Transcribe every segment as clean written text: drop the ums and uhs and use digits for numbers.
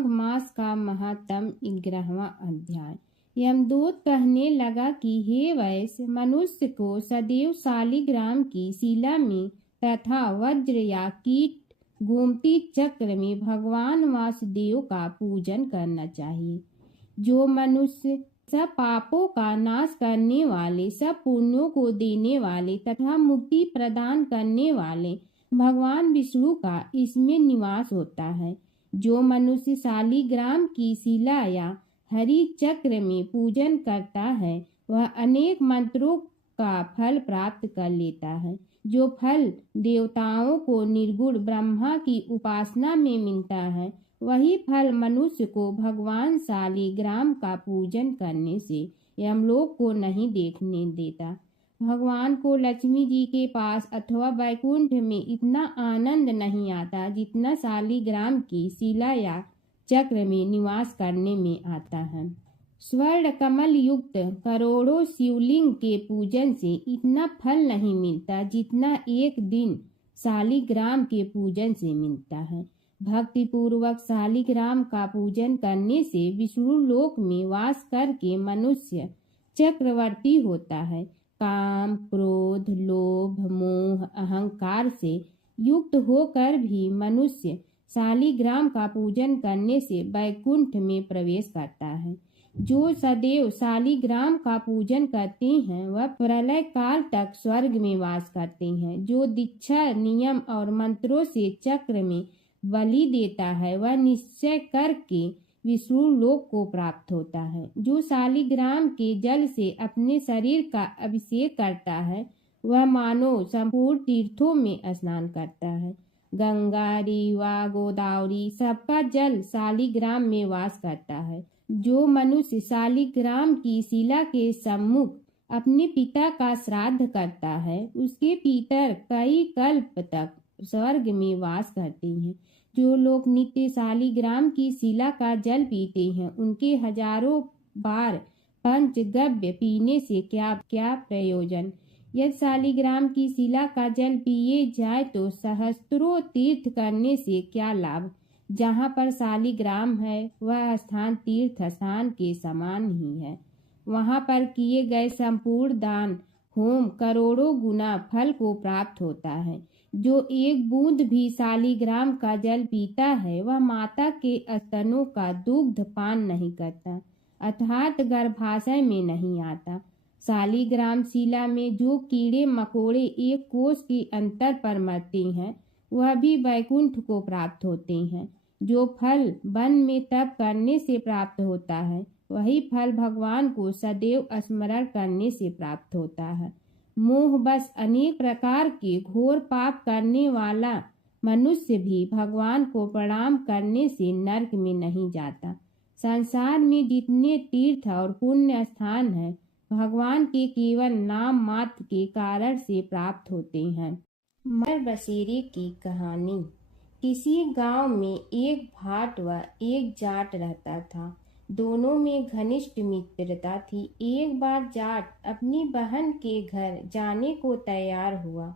माघ मास का महात्म 11वां अध्याय। यमदूत कहने लगा कि हे वैश्य, मनुष्य को सदैव शालिग्राम की शिला में तथा वज्र या कीट गोमती चक्र में भगवान वासुदेव का पूजन करना चाहिए। जो मनुष्य सब पापों का नाश करने वाले, सब पुण्यों को देने वाले तथा मुक्ति प्रदान करने वाले भगवान विष्णु का इसमें निवास होता है। जो मनुष्य शालिग्राम की शिला या हरि चक्र में पूजन करता है वह अनेक मंत्रों का फल प्राप्त कर लेता है। जो फल देवताओं को निर्गुण ब्रह्मा की उपासना में मिलता है, वही फल मनुष्य को भगवान शालिग्राम का पूजन करने से यमलोक को नहीं देखने देता। भगवान को लक्ष्मी जी के पास अथवा वैकुंठ में इतना आनंद नहीं आता जितना शालिग्राम की शिला या चक्र में निवास करने में आता है। स्वर्ण कमल युक्त करोड़ों शिवलिंग के पूजन से इतना फल नहीं मिलता जितना एक दिन शालिग्राम के पूजन से मिलता है। भक्ति पूर्वक शालिग्राम का पूजन करने से विष्णु लोक में वास करके मनुष्य चक्रवर्ती होता है। काम, क्रोध, लोभ, मोह, अहंकार से युक्त होकर भी मनुष्य शालिग्राम का पूजन करने से वैकुंठ में प्रवेश करता है। जो सदैव शालिग्राम का पूजन करते हैं वह प्रलय काल तक स्वर्ग में वास करते हैं। जो दीक्षा, नियम और मंत्रों से चक्र में बलि देता है वह निश्चय करके विष्णु लोक को प्राप्त होता है। जो शालिग्राम के जल से अपने शरीर का अभिषेक करता है वह मानो संपूर्ण तीर्थों में स्नान करता है। गंगा, रीवा, गोदावरी सबका जल शालिग्राम में वास करता है। जो मनुष्य शालिग्राम की शिला के सम्मुख अपने पिता का श्राद्ध करता है उसके पितर कई कल्प तक स्वर्ग में वास करते हैं। जो लोग नित्य शालिग्राम की शिला का जल पीते हैं उनके हजारों बार पंचगव्य पीने से क्या क्या प्रयोजन। यदि शालिग्राम की शिला का जल पिए जाए तो सहस्त्रों तीर्थ करने से क्या लाभ। जहाँ पर शालिग्राम है वह स्थान तीर्थ स्थान के समान ही है। वहाँ पर किए गए संपूर्ण दान, होम करोड़ों गुना फल को प्राप्त होता है। जो एक बूंद भी शालिग्राम का जल पीता है वह माता के स्तनों का दुग्ध पान नहीं करता अर्थात गर्भाशय में नहीं आता। शालिग्राम शिला में जो कीड़े मकोड़े एक कोस के अंतर पर मरते हैं वह भी वैकुंठ को प्राप्त होते हैं। जो फल वन में तप करने से प्राप्त होता है वही फल भगवान को सदैव स्मरण करने से प्राप्त होता है। मोह बस अनेक प्रकार के घोर पाप करने वाला मनुष्य भी भगवान को प्रणाम करने से नरक में नहीं जाता। संसार में जितने तीर्थ और पुण्य स्थान हैं भगवान के केवल नाम मात्र के कारण से प्राप्त होते हैं। मर बसेरे की कहानी। किसी गांव में एक भाट व एक जाट रहता था। दोनों में घनिष्ठ मित्रता थी। एक बार जाट अपनी बहन के घर जाने को तैयार हुआ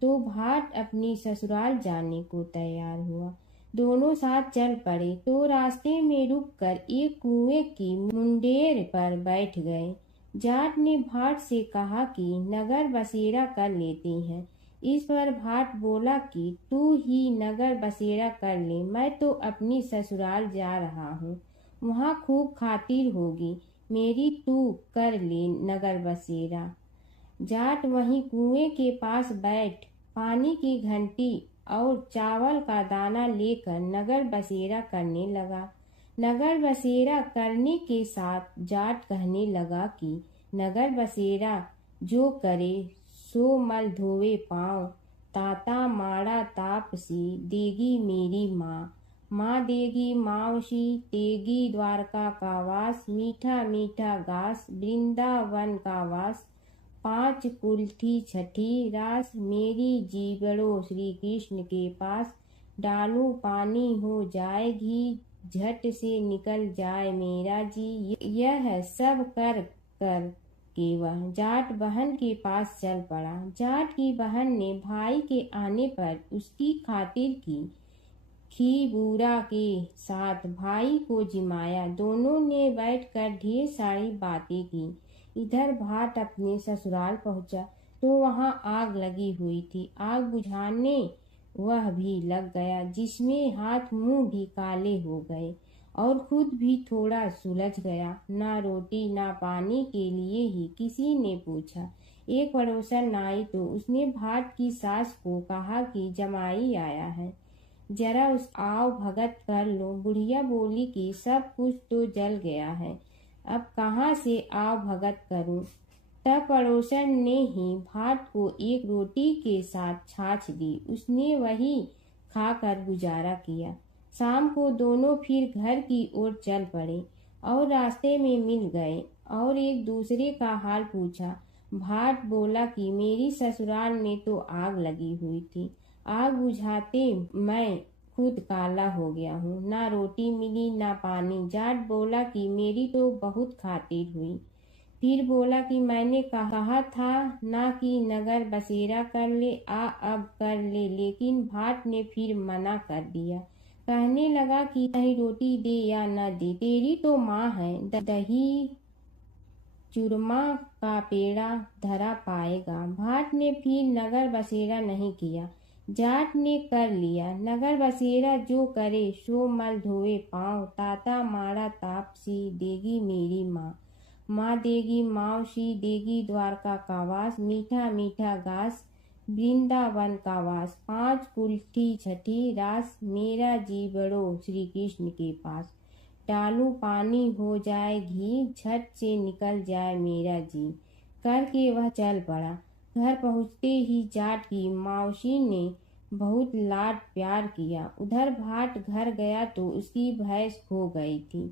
तो भाट अपनी ससुराल जाने को तैयार हुआ। दोनों साथ चल पड़े तो रास्ते में रुककर एक कुएं की मुंडेर पर बैठ गए। जाट ने भाट से कहा कि नगर बसेरा कर लेते हैं। इस पर भाट बोला कि तू ही नगर बसेरा कर ले, मैं तो अपनी ससुराल जा रहा हूँ, वहाँ खूब खातिर होगी मेरी, तू कर ले नगर बसेरा। जाट वहीं कुएं के पास बैठ पानी की घंटी और चावल का दाना लेकर नगर बसेरा करने लगा। नगर बसेरा करने के साथ जाट कहने लगा कि नगर बसेरा जो करे सो मल धोवे पाँव, ताता माड़ा तापसी देगी मेरी माँ, माँ देगी मावशी तेगी द्वारका का वास, मीठा मीठा घास वृंदावन का वास, 5 कुल्ठी छठी रास, मेरी जीवड़ो श्री कृष्ण के पास, डालू पानी हो जाएगी झट से निकल जाए मेरा जी। यह सब कर कर के वह जाट बहन के पास चल पड़ा। जाट की बहन ने भाई के आने पर उसकी खातिर की। खीबूरा के साथ भाई को जिमाया। दोनों ने बैठकर ढेर सारी बातें की। इधर भाट अपने ससुराल पहुंचा तो वहां आग लगी हुई थी। आग बुझाने वह भी लग गया, जिसमें हाथ मुंह भी काले हो गए और खुद भी थोड़ा सुलझ गया। ना रोटी ना पानी के लिए ही किसी ने पूछा। एक पड़ोसन आई तो उसने भाट की सास को कहा कि जमाई आया है, जरा उस आओ भगत कर लो। बुढ़िया बोली कि सब कुछ तो जल गया है, अब कहाँ से आओ भगत करूं। तब पड़ोसन ने ही भाट को एक रोटी के साथ छाछ दी। उसने वही खाकर गुजारा किया। शाम को दोनों फिर घर की ओर चल पड़े और रास्ते में मिल गए और एक दूसरे का हाल पूछा। भाट बोला कि मेरी ससुराल में तो आग लगी हुई थी, आग बुझाते मैं खुद काला हो गया हूँ, ना रोटी मिली ना पानी। जाट बोला कि मेरी तो बहुत खातिर हुई। फिर बोला कि मैंने कहा था ना कि नगर बसेरा कर ले, अब कर ले, लेकिन भाट ने फिर मना कर दिया। कहने लगा कि चाहे रोटी दे या न दे, तेरी तो माँ है, दही चूरमा का पेड़ा धरा पाएगा। भाट ने फिर नगर बसेरा नहीं किया, जाट ने कर लिया। नगर बसेरा जो करे सो मल धोए पाँव, ताता माड़ा तापसी देगी मेरी माँ। माँ देगी मावशी देगी द्वारका का वास, मीठा मीठा घास वृंदावन का वास। 5 कुल्ठी छठी रास, मेरा जी बड़ो श्री कृष्ण के पास। डालू पानी हो जाए घी, झट से निकल जाए मेरा जी। करके वह चल पड़ा। घर पहुँचते ही जाट की मावशी ने बहुत लाड प्यार किया। उधर भाट घर गया तो उसकी भैंस खो गई थी।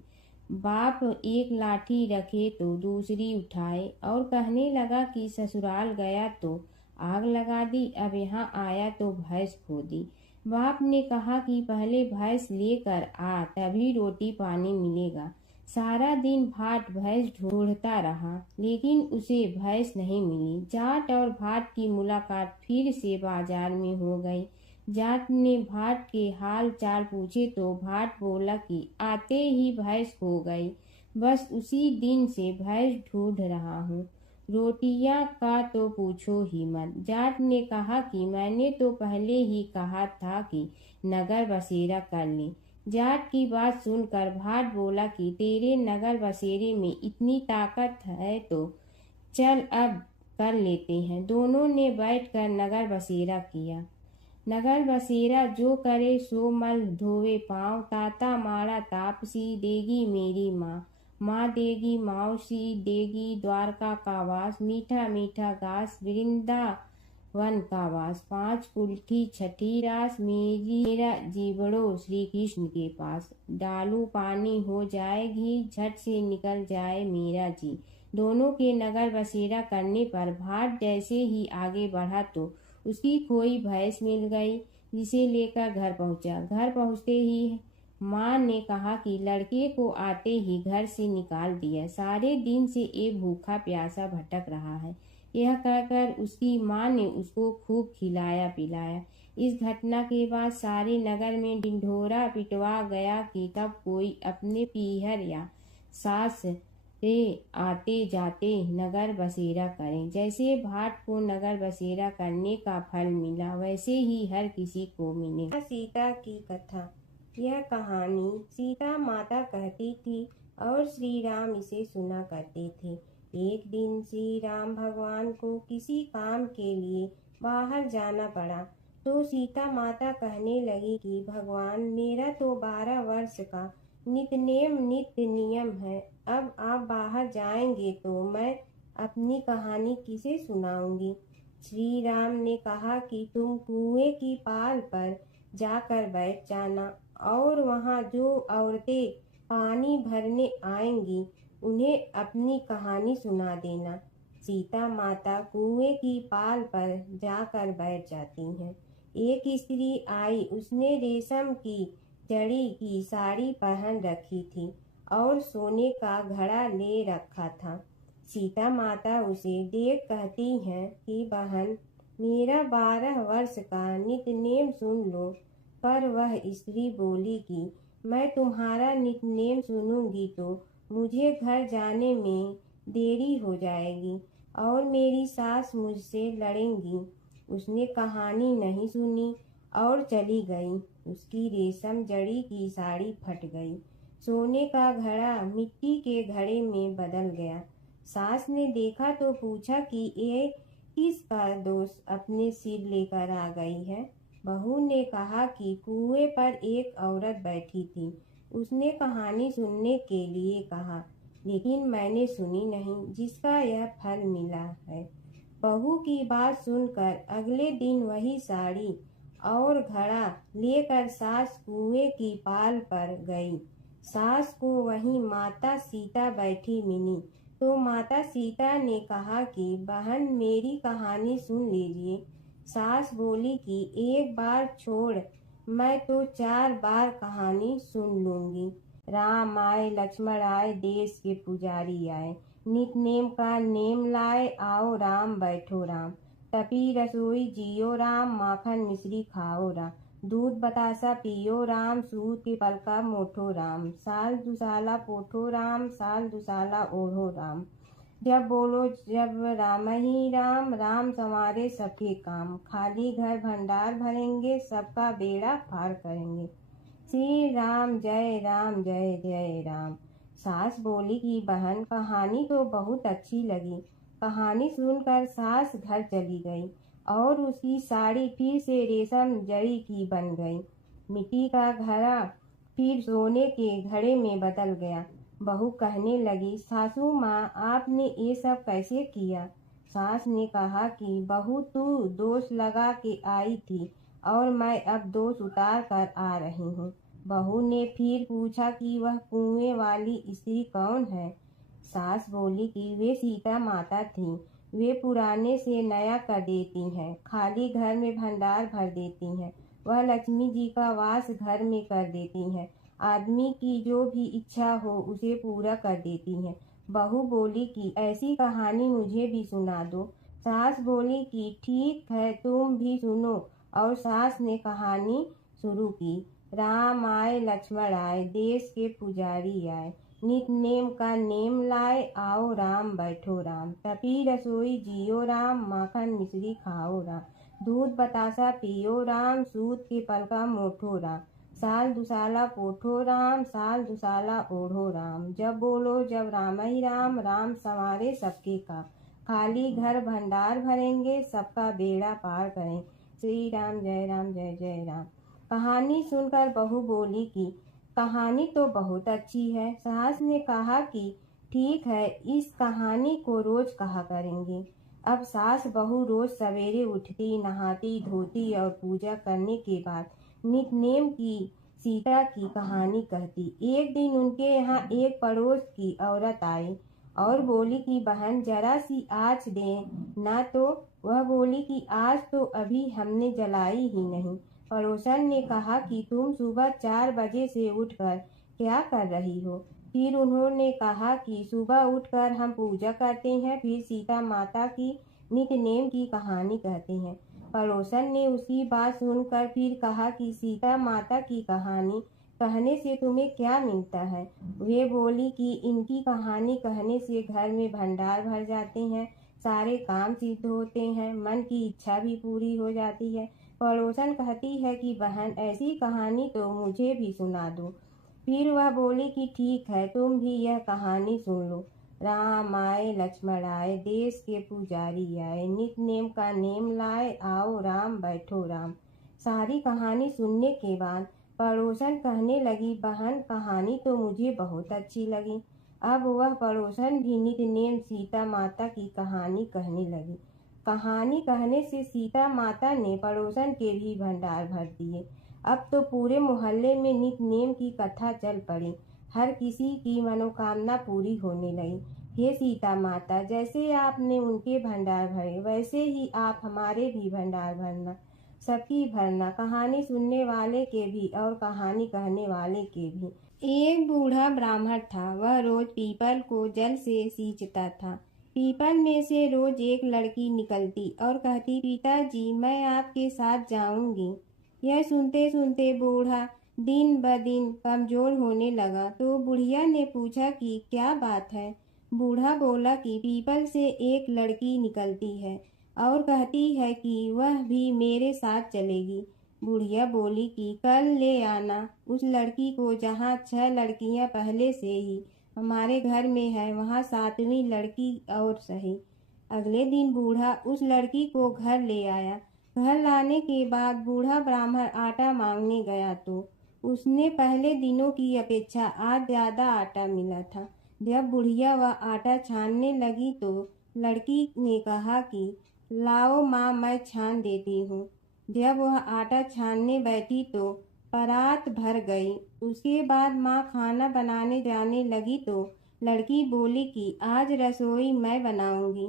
बाप एक लाठी रखे तो दूसरी उठाए और कहने लगा कि ससुराल गया तो आग लगा दी, अब यहाँ आया तो भैंस खो दी। बाप ने कहा कि पहले भैंस लेकर आ, तभी रोटी पानी मिलेगा। सारा दिन भाट भैंस ढूंढता रहा, लेकिन उसे भैंस नहीं मिली। जाट और भाट की मुलाकात फिर से बाजार में हो गई। जाट ने भाट के हाल चाल पूछे तो भाट बोला कि आते ही भैंस खो गई, बस उसी दिन से भैंस ढूंढ रहा हूँ। रोटियां का तो पूछो ही मत। जाट ने कहा कि मैंने तो पहले ही कहा था कि नगर बसेरा कर ले। जाट की बात सुनकर भाट बोला कि तेरे नगर बसेरे में इतनी ताकत है तो चल अब कर लेते हैं। दोनों ने बैठकर नगर बसेरा किया। नगर बसेरा जो करे सो मल धोवे पाँव, ताता माड़ा तापसी देगी मेरी माँ। माँ देगी मावसी देगी द्वारका का वास, मीठा मीठा घास वृंदावन का वास। 5 कुल्ठी छठी रास, मेरा जीवड़ो श्री कृष्ण के पास। डालू पानी हो जाए घी, झट से निकल जाए मेरा जी। दोनों के नगर बसेरा करने पर भाट जैसे ही आगे बढ़ा तो उसकी खोई भैंस मिल गई, जिसे लेकर घर पहुंचा। घर पहुंचते ही माँ ने कहा कि लड़के को आते ही घर से निकाल दिया, सारे दिन से ये भूखा प्यासा भटक रहा है। यह कहकर उसकी माँ ने उसको खूब खिलाया पिलाया। इस घटना के बाद सारे नगर में ढिंढोरा पिटवा गया कि कब कोई अपने पीहर या सास से आते जाते नगर बसेरा करें। जैसे भाट को नगर बसेरा करने का फल मिला, वैसे ही हर किसी को मिले। सीता की कथा। यह कहानी सीता माता कहती थी और श्री राम इसे सुना करते थे। एक दिन श्री राम भगवान को किसी काम के लिए बाहर जाना पड़ा तो सीता माता कहने लगी कि भगवान, मेरा तो 12 वर्ष का नित्य नियम है, अब आप बाहर जाएंगे तो मैं अपनी कहानी किसे सुनाऊंगी। श्री राम ने कहा कि तुम कुएं की पाल पर जाकर बैठ जाना और वहाँ जो औरतें पानी भरने आएंगी उन्हें अपनी कहानी सुना देना। सीता माता कुएं की पाल पर जाकर बैठ जाती हैं। एक स्त्री आई, उसने रेशम की जड़ी की साड़ी पहन रखी थी और सोने का घड़ा ले रखा था। सीता माता उसे देख कहती हैं कि बहन, मेरा 12 वर्ष का नित्य नेम सुन लो। पर वह स्त्री बोली कि मैं तुम्हारा नितनेम सुनूंगी तो मुझे घर जाने में देरी हो जाएगी और मेरी सास मुझसे लड़ेंगी। उसने कहानी नहीं सुनी और चली गई। उसकी रेशम जड़ी की साड़ी फट गई। सोने का घड़ा मिट्टी के घड़े में बदल गया। सास ने देखा तो पूछा कि ये किसका दोष अपने सिर लेकर आ गई है। बहू ने कहा कि कुएं पर एक औरत बैठी थी। उसने कहानी सुनने के लिए कहा, लेकिन मैंने सुनी नहीं, जिसका यह फल मिला है। बहू की बात सुनकर अगले दिन वही साड़ी और घड़ा लेकर सास कुएं की पाल पर गई। सास को वहीं माता सीता बैठी मिली तो माता सीता ने कहा कि बहन मेरी कहानी सुन लीजिए। सास बोली कि एक बार छोड़, मैं तो 4 बार कहानी सुन लूंगी। राम आए लक्ष्मण आए देश के पुजारी आए, नित नेम का नेम लाए आओ राम बैठो राम। तपी रसोई जियो राम, माखन मिश्री खाओ राम। दूध बतासा पियो राम, सूत के पलका मोठो राम। साल दुसाला पोठो राम, साल दुसाला ओढ़ो राम। जब बोलो जब राम ही राम, राम संवारे सबके काम। खाली घर भंडार भरेंगे, सबका बेड़ा पार करेंगे। श्री राम जय राम जय जय राम। सास बोली कि बहन कहानी तो बहुत अच्छी लगी। कहानी सुनकर सास घर चली गई और उसकी साड़ी फिर से रेशम जड़ी की बन गई। मिट्टी का घड़ा फिर सोने के घड़े में बदल गया। बहू कहने लगी, सासू माँ आपने ये सब कैसे किया। सास ने कहा कि बहू तू दोष लगा के आई थी और मैं अब दोष उतार कर आ रही हूँ। बहू ने फिर पूछा कि वह कुएं वाली स्त्री कौन है। सास बोली कि वे सीता माता थीं। वे पुराने से नया कर देती हैं, खाली घर में भंडार भर देती हैं। वह लक्ष्मी जी का वास घर में कर देती हैं। आदमी की जो भी इच्छा हो उसे पूरा कर देती हैं। बहू बोली कि ऐसी कहानी मुझे भी सुना दो। सास बोली कि ठीक है तुम भी सुनो और सास ने कहानी शुरू की। राम आए लक्ष्मण आए देश के पुजारी आए, नित नेम का नेम लाए आओ राम बैठो राम। तपी रसोई जियो राम, माखन मिश्री खाओ राम। दूध बतासा पियो राम, सूत के पलका मोठो राम। साल दुसाला पोठो राम, साल दुसाला ओढ़ो राम। जब बोलो जब राम ही राम, राम संवारे सबके काम। खाली घर भंडार भरेंगे, सबका बेड़ा पार करें। श्री राम जय जय राम। कहानी सुनकर बहू बोली कि कहानी तो बहुत अच्छी है। सास ने कहा कि ठीक है, इस कहानी को रोज कहा करेंगे। अब सास बहू रोज सवेरे उठती, नहाती धोती और पूजा करने के बाद नितनेम की सीता की कहानी कहती। एक दिन उनके यहाँ एक पड़ोस की औरत आई और बोली कि बहन जरा सी आँच दे ना। तो वह बोली कि आज तो अभी हमने जलाई ही नहीं। पड़ोसन ने कहा कि तुम सुबह 4 बजे से उठकर क्या कर रही हो। फिर उन्होंने कहा कि सुबह उठकर हम पूजा करते हैं, फिर सीता माता की नितनेम की कहानी कहते हैं। पड़ोसन ने उसकी बात सुनकर फिर कहा कि सीता माता की कहानी कहने से तुम्हें क्या मिलता है। वे बोली कि इनकी कहानी कहने से घर में भंडार भर जाते हैं, सारे काम सिद्ध होते हैं, मन की इच्छा भी पूरी हो जाती है। पड़ोसन कहती है कि बहन ऐसी कहानी तो मुझे भी सुना दो। फिर वह बोली कि ठीक है तुम भी यह कहानी सुन लो। राम आए लक्ष्मण आए देश के पुजारी आए, नित नेम का नेम लाए आओ राम बैठो राम। सारी कहानी सुनने के बाद पड़ोसन कहने लगी, बहन कहानी तो मुझे बहुत अच्छी लगी। अब वह पड़ोसन भी नित नेम सीता माता की कहानी कहने लगी। कहानी कहने से सीता माता ने पड़ोसन के भी भंडार भर दिए। अब तो पूरे मोहल्ले में नित नेम की कथा चल पड़ी। हर किसी की मनोकामना पूरी होने लगी। हे सीता माता, जैसे आपने उनके भंडार भरे वैसे ही आप हमारे भी भंडार भरना, सबकी भरना, कहानी सुनने वाले के भी और कहानी कहने वाले के भी। एक बूढ़ा ब्राह्मण था। वह रोज पीपल को जल से सींचता था। पीपल में से रोज एक लड़की निकलती और कहती, पिताजी मैं आपके साथ जाऊंगी। यह सुनते सुनते बूढ़ा दिन ब दिन कमजोर होने लगा। तो बुढ़िया ने पूछा कि क्या बात है। बूढ़ा बोला कि पीपल से एक लड़की निकलती है और कहती है कि वह भी मेरे साथ चलेगी। बुढ़िया बोली कि कल ले आना उस लड़की को, जहाँ 6 लड़कियां पहले से ही हमारे घर में है, वहाँ 7वीं लड़की और सही। अगले दिन बूढ़ा उस लड़की को घर ले आया। घर लाने के बाद बूढ़ा ब्राह्मण आटा मांगने गया तो उसने पहले दिनों की अपेक्षा आज ज्यादा आटा मिला था। जब बुढ़िया वह आटा छानने लगी तो लड़की ने कहा कि लाओ माँ, मैं छान देती हूँ। जब वह आटा छानने बैठी तो परात भर गई। उसके बाद माँ खाना बनाने जाने लगी तो लड़की बोली कि आज रसोई मैं बनाऊंगी।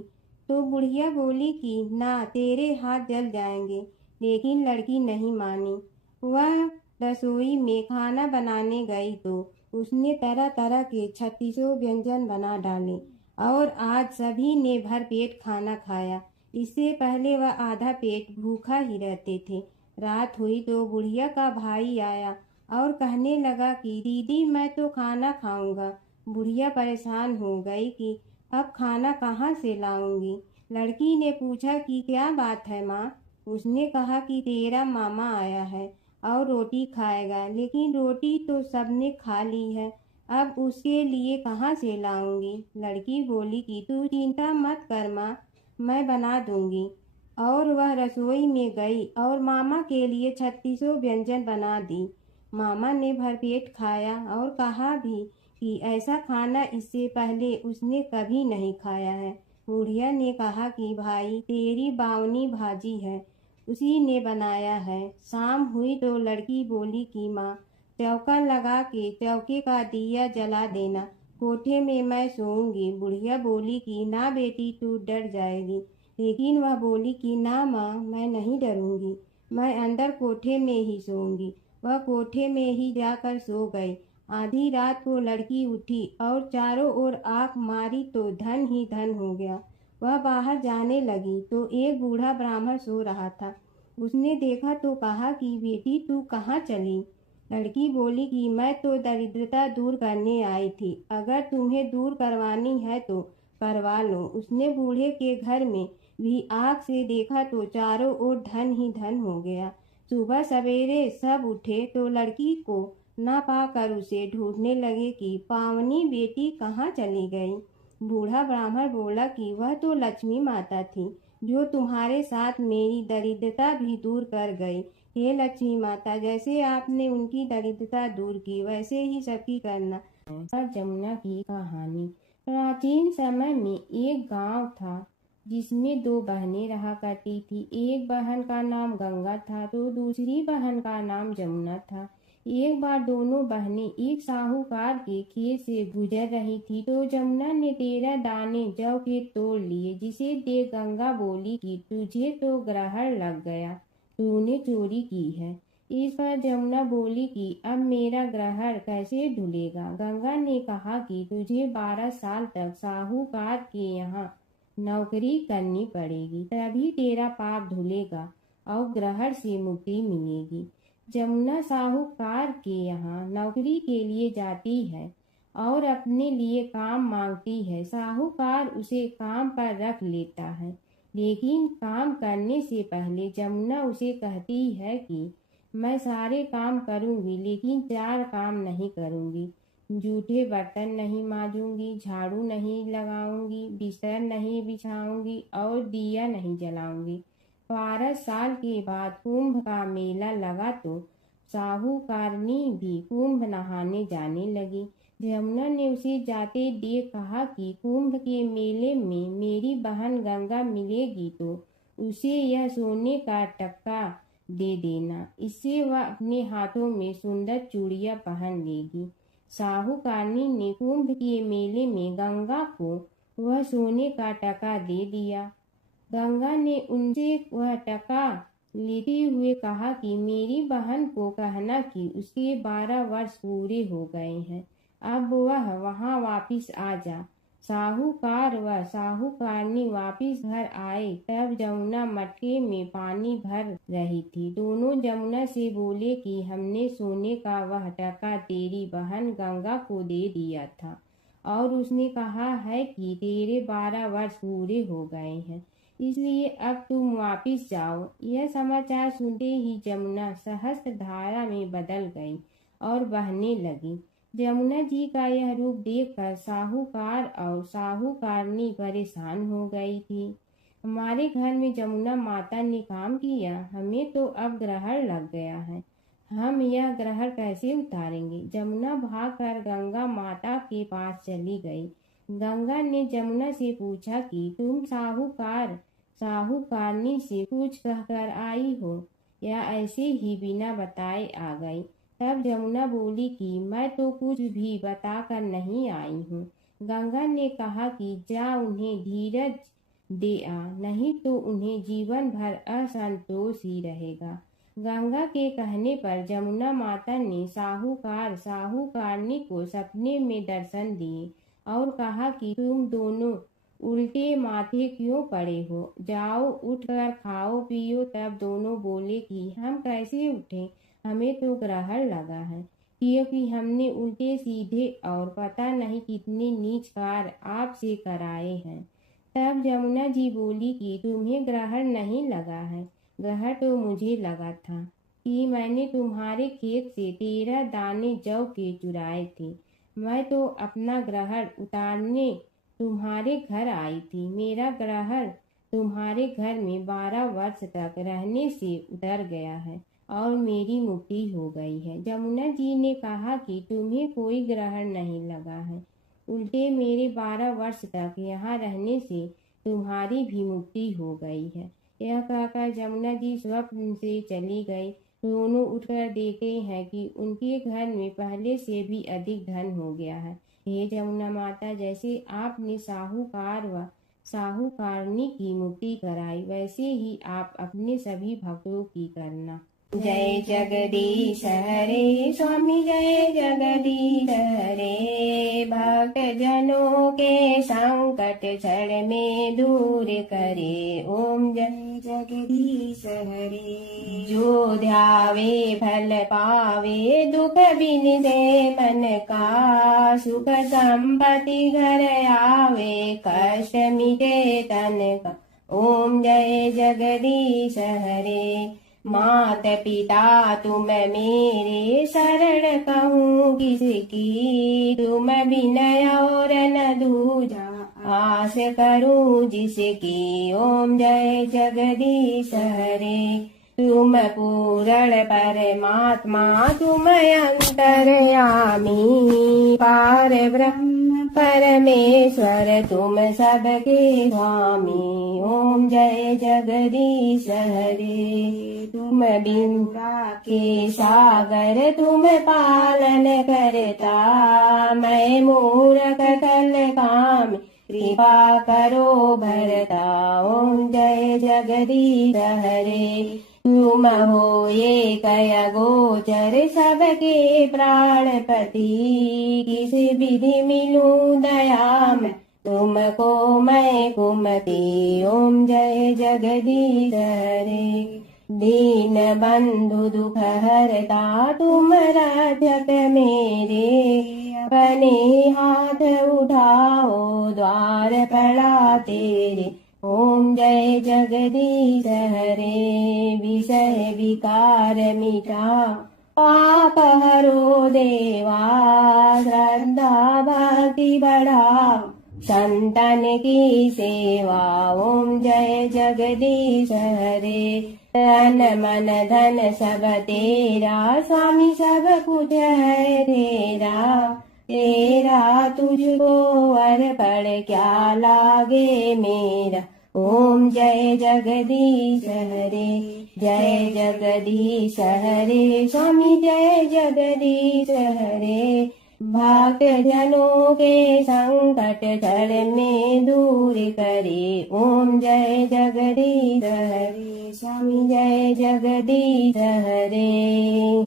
तो बुढ़िया बोली कि ना, तेरे हाथ जल जाएंगे। लेकिन लड़की नहीं मानी। वह रसोई में खाना बनाने गई तो उसने तरह तरह के 36 व्यंजन बना डाले और आज सभी ने भरपेट खाना खाया। इससे पहले वह आधा पेट भूखा ही रहते थे। रात हुई तो बुढ़िया का भाई आया और कहने लगा कि दीदी, मैं तो खाना खाऊंगा। बुढ़िया परेशान हो गई कि अब खाना कहाँ से लाऊंगी। लड़की ने पूछा कि क्या बात है माँ। उसने कहा कि तेरा मामा आया है और रोटी खाएगा, लेकिन रोटी तो सबने खा ली है, अब उसके लिए कहाँ से लाऊंगी। लड़की बोली कि तू चिंता मत कर माँ, मैं बना दूंगी। और वह रसोई में गई और मामा के लिए 36 व्यंजन बना दी। मामा ने भरपेट खाया और कहा भी कि ऐसा खाना इससे पहले उसने कभी नहीं खाया है। बुढ़िया ने कहा कि भाई, तेरी बावनी भाजी है, उसी ने बनाया है। शाम हुई तो लड़की बोली कि माँ, चौका लगा के चौके का दिया जला देना, कोठे में मैं सोऊंगी। बुढ़िया बोली कि ना बेटी, तू डर जाएगी। लेकिन वह बोली कि ना माँ, मैं नहीं डरूंगी, मैं अंदर कोठे में ही सोऊंगी। वह कोठे में ही जाकर सो गई। आधी रात को लड़की उठी और चारों ओर आंख मारी तो धन ही धन हो गया। वह बाहर जाने लगी तो एक बूढ़ा ब्राह्मण सो रहा था। उसने देखा तो कहा कि बेटी, तू कहाँ चली। लड़की बोली कि मैं तो दरिद्रता दूर करने आई थी, अगर तुम्हें दूर करवानी है तो करवा लो। उसने बूढ़े के घर में भी आँख से देखा तो चारों ओर धन ही धन हो गया। सुबह सवेरे सब उठे तो लड़की को ना पाकर उसे ढूंढने लगे कि पावनी बेटी कहाँ चली गई। बूढ़ा ब्राह्मण बोला कि वह तो लक्ष्मी माता थी, जो तुम्हारे साथ मेरी दरिद्रता भी दूर कर गई। हे लक्ष्मी माता, जैसे आपने उनकी दरिद्रता दूर की, वैसे ही सबकी करना। और जमुना की कहानी। प्राचीन समय में एक गांव था जिसमें 2 बहनें रहा करती थी। एक बहन का नाम गंगा था तो दूसरी बहन का नाम जमुना था। एक बार दोनों बहनें एक साहूकार के खेत से गुजर रही थी तो जमुना ने 13 दाने जौ के तोड़ लिए, जिसे देख गंगा बोली कि तुझे तो ग्रहण लग गया, तूने चोरी की है। इस पर जमुना बोली कि अब मेरा ग्रहण कैसे धुलेगा। गंगा ने कहा कि तुझे 12 साल तक साहूकार के यहाँ नौकरी करनी पड़ेगी, तभी तेरा पाप धुलेगा और ग्रहण से मुक्ति मिलेगी। जमुना साहूकार के यहाँ नौकरी के लिए जाती है और अपने लिए काम मांगती है। साहूकार उसे काम पर रख लेता है, लेकिन काम करने से पहले जमुना उसे कहती है कि मैं सारे काम करूंगी, लेकिन 4 काम नहीं करूंगी। जूठे बर्तन नहीं मांजूंगी, झाड़ू नहीं लगाऊंगी, बिस्तर नहीं बिछाऊंगी और दिया नहीं जलाऊंगी। 12 साल के बाद कुंभ का मेला लगा तो साहूकारनी भी कुंभ नहाने जाने लगी। जमुना ने उसे जाते देख कहा कि कुंभ के मेले में मेरी बहन गंगा मिलेगी तो उसे यह सोने का टक्का दे देना, इससे वह अपने हाथों में सुंदर चूड़ियां पहन लेगी। साहूकारनी ने कुंभ के मेले में गंगा को वह सोने का टका दे दिया। गंगा ने उनसे वह टका लेते हुए कहा कि मेरी बहन को कहना कि उसके 12 वर्ष पूरे हो गए हैं, अब वह वहां वापिस आ जा। साहूकार व साहूकारनी वापिस घर आए तब जमुना मटके में पानी भर रही थी। दोनों जमुना से बोले कि हमने सोने का वह टका तेरी बहन गंगा को दे दिया था और उसने कहा है कि तेरे 12 वर्ष पूरे हो गए हैं, इसलिए अब तुम वापिस जाओ। यह समाचार सुनते ही जमुना सहस्त्र धारा में बदल गई और बहने लगी। जमुना जी का यह रूप देखकर साहूकार और साहूकारनी परेशान हो गई थी। हमारे घर में जमुना माता ने काम किया, हमें तो अब ग्रहण लग गया है, हम यह ग्रहण कैसे उतारेंगे। जमुना भागकर गंगा माता के पास चली गई। गंगा ने जमुना से पूछा कि तुम साहूकार साहूकारनी से कुछ कहकर आई हो या ऐसे ही बिना बताए आ गई। तब जमुना बोली कि मैं तो कुछ भी बताकर नहीं आई हूँ। गंगा ने कहा कि जा उन्हें धीरज दे आ, नहीं तो उन्हें जीवन भर असंतोष ही रहेगा। गंगा के कहने पर जमुना माता ने साहूकार साहूकारनी को सपने में दर्शन दिए और कहा कि तुम दोनों उल्टे माथे क्यों पड़े हो, जाओ उठकर खाओ पियो। तब दोनों बोले कि हम कैसे उठें, हमें तो ग्रहण लगा है, क्योंकि हमने उल्टे सीधे और पता नहीं कितने नीच कार्य आपसे कराए हैं। तब जमुना जी बोली कि तुम्हें ग्रहण नहीं लगा है, ग्रहण तो मुझे लगा था कि मैंने तुम्हारे खेत से 13 दाने जौ के चुराए थे। मैं तो अपना ग्रहण उतारने तुम्हारे घर आई थी। मेरा ग्रहण तुम्हारे घर में 12 वर्ष तक रहने से उतर गया है और मेरी मुक्ति हो गई है। जमुना जी ने कहा कि तुम्हें कोई ग्रहण नहीं लगा है, उल्टे मेरे 12 वर्ष तक यहाँ रहने से तुम्हारी भी मुक्ति हो गई है। यह कहकर जमुना जी स्वप्न से चली गई। दोनों उठकर देखते हैं कि उनके घर में पहले से भी अधिक धन हो गया है। हे जमुना माता, जैसे आपने साहूकार व साहूकारनी की मुक्ति कराई, वैसे ही आप अपने सभी भक्तों की करना। जय जगदीश हरे स्वामी, जय जगदीश हरे। भक्त जनों के संकट क्षण में दूर करे, ओम जय जगदीश हरे। जो ध्यावे फल पावे, दुख बिन दे मन का, सुख संपत्ति घर आवे, कष्ट मिटे तन का, ओम जय जगदीश हरे। मात पिता तुम मेरे, शरण कहूँ किसकी, तुम विनय और न दूजा, आस करूँ जिसकी, ओम जय जगदीश हरे। तुम पूर्ण परमात्मा, तुम अंतर्यामी, पार ब्रह्म परमेश्वर, तुम सबके स्वामी, ओम जय जगदीश हरे। तुम बिंदा के सागर, तुम पालन करता, मैं मूर्ख कल काम, कृपा करो भरता, ओम जय जगदीश हरे। तुम हो ये कय गोचर, सबके प्राणपति, किस विधि मिलूं दया में, तुमको मैं कुमति, ओम जय जगदीश हरे। दीन बंधु दुख हरता, तुम रक्षक मेरे, अपने हाथ उठाओ, द्वार पड़ा तेरे, ओम जय जगदीश हरे। विषय विकार मिटा, पाप हरो देवा, श्रद्धा भक्ति बढ़ाओ, संतन की सेवा, ओम जय जगदीश हरे। तन मन धन सब तेरा, स्वामी सब कुछ है तेरा, तेरा तुझको अर्पण क्या लागे मेरा, ओम जय जगदीश हरे। जय जगदीश हरे स्वामी, जय जगदीश हरे। भक्त जनों के संकट क्षण में दूर करे, ओम जय जगदीश हरे स्वामी, जय जगदीश हरे।